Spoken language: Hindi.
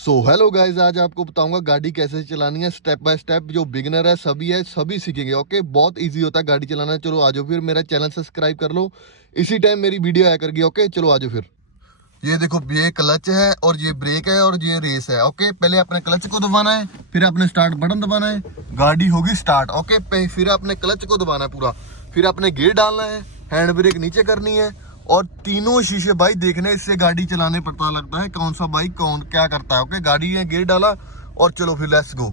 सो हेलो गाइज, आज आपको बताऊंगा गाड़ी कैसे चलानी है स्टेप बाय स्टेप। जो बिगिनर है सभी सीखेंगे। ओके, बहुत इजी होता है गाड़ी चलाना। चलो आ जाओ फिर, मेरा चैनल सब्सक्राइब कर लो, इसी टाइम मेरी वीडियो आया करगी। ओके चलो आ जाओ फिर। ये देखो, ये क्लच है और ये ब्रेक है और ये रेस है। ओके, पहले अपने क्लच को दबाना है, फिर अपने स्टार्ट बटन दबाना है, गाड़ी होगी स्टार्ट। ओके, फिर अपने क्लच को दबाना है पूरा, फिर अपने गियर डालना है, हैंड ब्रेक नीचे करनी है और तीनों शीशे भाई देखने, इससे गाड़ी चलाने पता लगता है कौन सा बाइक कौन क्या करता है। ओके, गाड़ी है, गियर डाला और चलो फिर लेट्स गो।